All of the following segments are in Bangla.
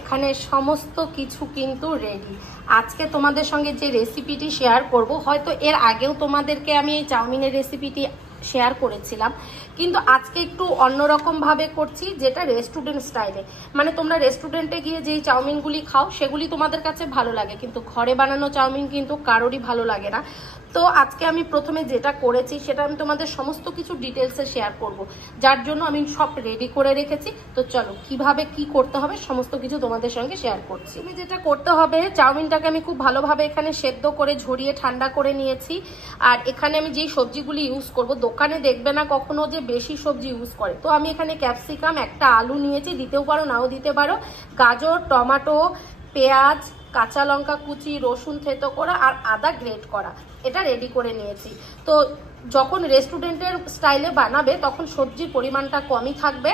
এখানে সমস্ত কিছু কিন্তু রেডি। আজকে তোমাদের সঙ্গে যে রেসিপিটি শেয়ার করব, হয়তো এর আগেও তোমাদেরকে আমি এই চাউমিনের রেসিপিটি শেয়ার করেছিলাম, কিন্তু আজকে একটু অন্যরকম ভাবে করছি, যেটা রেস্টুরেন্ট স্টাইলে। মানে তোমরা রেস্টুরেন্টে গিয়ে যেই চাউমিনগুলি খাও সেগুলি তোমাদের কাছে ভালো লাগে, কিন্তু ঘরে বানানো চাউমিন কিন্তু কারোরই ভালো লাগে না। তো আজকে আমি প্রথমে যেটা করেছি সেটা আমি তোমাদের সমস্ত কিছু ডিটেলসে শেয়ার করব, যার জন্য আমি সব রেডি করে রেখেছি। তো চলো কিভাবে কি করতে হবে সমস্ত কিছু তোমাদের সঙ্গে শেয়ার করছি। আমি যেটা করতে হবে, চাউমিনটাকে আমি খুব ভালোভাবে এখানে সেদ্ধ করে ঝরিয়ে ঠান্ডা করে নিয়েছি। আর এখানে আমি যেই সবজিগুলি ইউজ করব, দোকানে দেখবে না কখনো যে বেশি সবজি ইউজ করে। তো আমি এখানে ক্যাপসিকাম, একটা আলু নিয়েছি, দিতেও পারো নাও দিতে পারো, গাজর, টমেটো, পেঁয়াজ, কাঁচা লঙ্কা কুচি, রসুন থেতো করা আর আদা গ্রেট করা, এটা রেডি করে নিয়েছি। তো যখন রেস্টুরেন্টের স্টাইলে বানাবে তখন সবজির পরিমাণটা কমই থাকবে।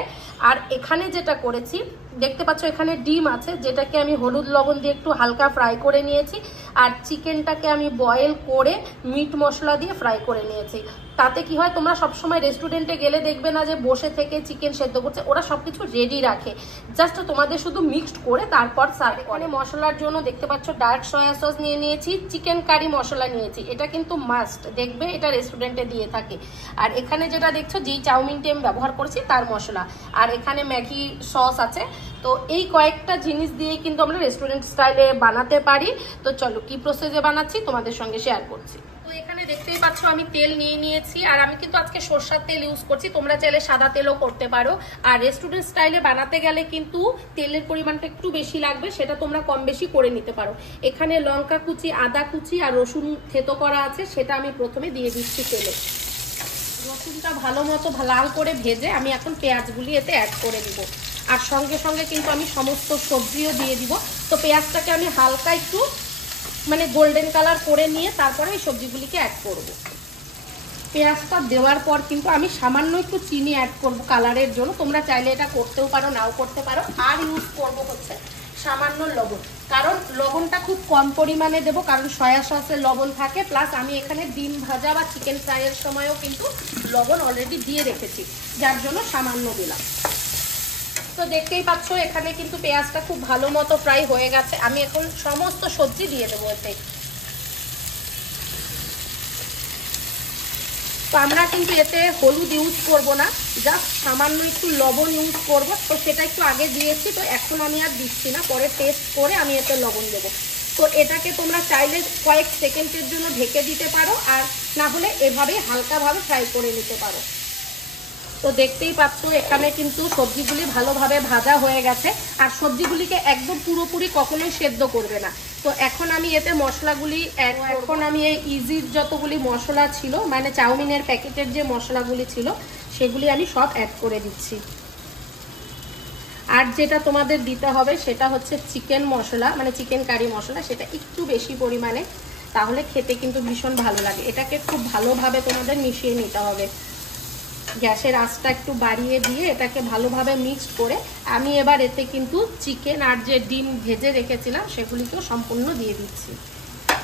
আর এখানে যেটা করেছি দেখতে পাচ্ছ, এখানে ডিম আছে, যেটাকে আমি হলুদ লবণ দিয়ে একটু হালকা ফ্রাই করে নিয়েছি। আর চিকেনটাকে আমি বয়েল করে মিট মশলা দিয়ে ফ্রাই করে নিয়েছি। তাতে কি হয়, তোমরা সবসময় রেস্টুরেন্টে গেলে দেখবে না যে বসে থেকে চিকেন সেদ্ধ করছে, ওরা সবকিছু রেডি রাখে, জাস্ট তোমাদের শুধু মিক্সড করে তারপর সার্ভ করে। মশলার জন্য দেখতে পাচ্ছ ডার্ক সয়া সস নিয়ে নিয়েছি, চিকেন কারি মশলা নিয়েছি, এটা কিন্তু মাস্ট, দেখবে এটা রেস্টুরেন্টে দিয়ে থাকে। আর এখানে যেটা দেখছো, যেই চাউমিনটি আমি ব্যবহার করেছি তার মশলা, আর এখানে ম্যাগি সস আছে। তো এই কয়েকটা জিনিস দিয়েই কিন্তু আমরা রেস্টুরেন্ট স্টাইলে বানাতে পারি। তো চলো কি প্রসেসে বানাচ্ছি তোমাদের সঙ্গে শেয়ার করছি। তো এখানে দেখতেই পাচ্ছ আমি তেল নিয়ে নিয়েছি, আর আমি কিন্তু আজকে সরষের তেল ইউজ করছি, তোমরা চাইলে সাদা তেলও করতে পারো। আর রেস্টুরেন্ট স্টাইলে বানাতে গেলে কিন্তু তেলের পরিমাণটা একটু বেশি লাগবে, সেটা তোমরা কম বেশি করে নিতে পারো। এখানে লঙ্কা কুচি, আদা কুচি আর রসুন থেতো করা আছে, সেটা আমি প্রথমে দিয়ে দিচ্ছি তেলে। রসুনটা ভালো মতো লাল করে ভেজে আমি এখন পেঁয়াজগুলি এতে অ্যাড করে দিব। আর সঙ্গে সঙ্গে কিন্তু আমি সমস্ত সবজিও দিয়ে দিব। তো পেঁয়াজটাকে আমি হালকা একটু মানে গোল্ডেন কালার করে নিয়ে তারপরে এই সবজিগুলিকে অ্যাড করব। পেঁয়াজটা দেওয়ার পর কিন্তু আমি সামান্য একটু চিনি অ্যাড করব কালারের জন্য, তোমরা চাইলে এটা করতেও পারো নাও করতে পারো। আর ইউজ করব হচ্ছে সামান্য লবণ, কারণ লবণটা খুব কম পরিমাণে দেবো, কারণ সয়া সসে লবণ থাকে, প্লাস আমি এখানে ডিম ভাজা বা চিকেন ফ্রাইয়ের সময়ও কিন্তু লবণ অলরেডি দিয়ে রেখেছি, যার জন্য সামান্য দিলাম। তো দেখতেই পাচ্ছ এখানে কিন্তু পেঁয়াজটা খুব ভালো মতো ফ্রাই হয়ে গেছে। আমি এখন সমস্ত সবজি দিয়ে দেবো এতে। তো আমরা কিন্তু এতে হলুদ ইউজ করব না, জাস্ট সামান্য একটু লবণ ইউজ করব। তো সেটা একটু আগে দিয়েছি, তো এখন আমি আর দিচ্ছি না, পরে টেস্ট করে আমি এতে লবণ দেবো। তো এটাকে তোমরা চাইলে কয়েক সেকেন্ডের জন্য ঢেকে দিতে পারো, আর না হলে এভাবেই হালকাভাবে ফ্রাই করে নিতে পারো। তো দেখতেই পাচ্ছ এখানে কিন্তু সবজিগুলি ভালোভাবে ভাজা হয়ে গেছে, আর সবজিগুলিকে একদম পুরোপুরি কখনোই সেদ্ধ করবে না। তো এখন আমি এতে মশলাগুলি এখন আমি এই ইজির যতগুলি মশলা ছিল, মানে চাউমিনের প্যাকেটের যে মশলাগুলি ছিল সেগুলি আমি সব অ্যাড করে দিচ্ছি। আর যেটা তোমাদের দিতে হবে সেটা হচ্ছে চিকেন মশলা, মানে চিকেন কারি মশলা, সেটা একটু বেশি পরিমাণে, তাহলে খেতে কিন্তু ভীষণ ভালো লাগে। এটাকে খুব ভালোভাবে তোমাদের মিশিয়ে নিতে হবে। গ্যাসের আঁচটা একটু বাড়িয়ে দিয়ে এটাকে ভালোভাবে মিক্সড করে আমি এবার এতে কিন্তু চিকেন আর যে ডিম ভেজে রেখেছিলাম সেগুলিকেও সম্পূর্ণ দিয়ে দিচ্ছি।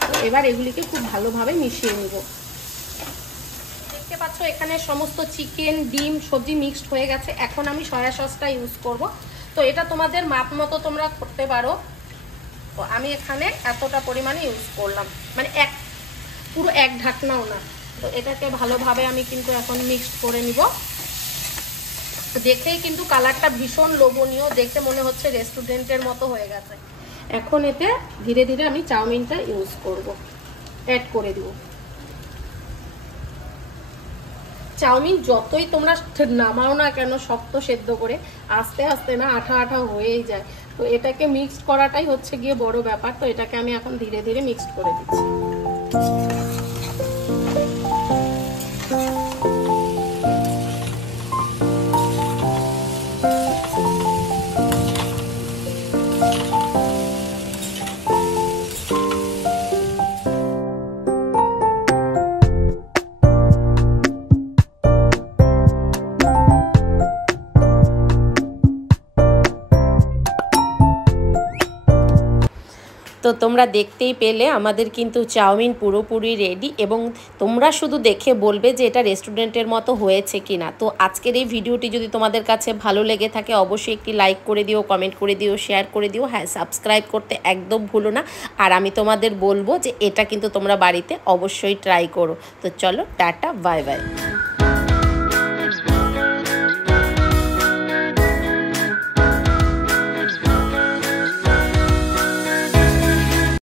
তো এবার এগুলিকে খুব ভালোভাবে মিশিয়ে নিব। দেখতে পাচ্ছ এখানে সমস্ত চিকেন, ডিম, সবজি মিক্সড হয়ে গেছে। এখন আমি সয়া সসটা ইউজ করব। তো এটা তোমাদের মাপ মতো তোমরা করতে পারো। তো আমি এখানে এতটা পরিমাণে ইউজ করলাম, মানে পুরো এক ঢাকনাও না। তো এটাকে ভালোভাবে আমি কিন্তু এখন মিক্সড করে নিব। দেখেই কিন্তু কালারটা ভীষণ লোভনীয়, দেখতে মনে হচ্ছে রেস্টুরেন্টের মতো হয়ে গেছে। এখন এতে ধীরে ধীরে আমি চাউমিনটা ইউজ করব, অ্যাড করে দিব। চাউমিন যতই তোমরা নামাও না কেন শক্ত সেদ্ধ করে, আস্তে আস্তে না আঠা আঠা হয়েই যায়। তো এটাকে মিক্সড করাটাই হচ্ছে গিয়ে বড় ব্যাপার। তো এটাকে আমি এখন ধীরে ধীরে মিক্সড করে দিচ্ছি। তো তোমরা দেখতেই পেলে আমাদের কিন্তু চাউমিন পুরোপুরি রেডি, এবং তোমরা শুধু দেখে বলবে যে এটা রেস্টুরেন্টের মতো হয়েছে কি না। তো আজকের এই ভিডিওটি যদি তোমাদের কাছে ভালো লেগে থাকে অবশ্যই একটি লাইক করে দিও, কমেন্ট করে দিও, শেয়ার করে দিও। হ্যাঁ, সাবস্ক্রাইব করতে একদম ভুলো না। আর আমি তোমাদের বলবো যে এটা কিন্তু তোমরা বাড়িতে অবশ্যই ট্রাই করো। তো চলো, টাটা, বাই বাই।